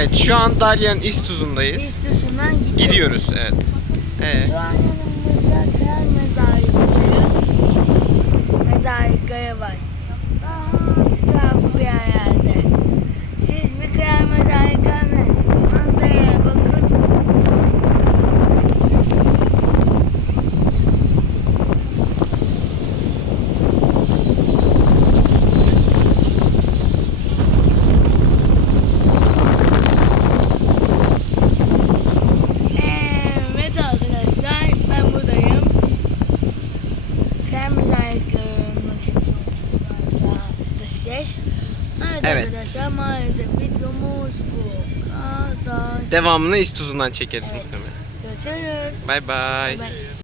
Evet şu an Dalyan İstuz'undayız. İstiyorsundan gidiyoruz. Gidiyoruz evet. Evet. Şu an yanımızda Kral Mezarlıkları. Mezarlıkları var. Evet Evet. arkadaşlar maalesef videomuz bu kadar. Devamını İstuz'undan çekeriz Evet. muhtemelen. Görüşürüz. Bay bay.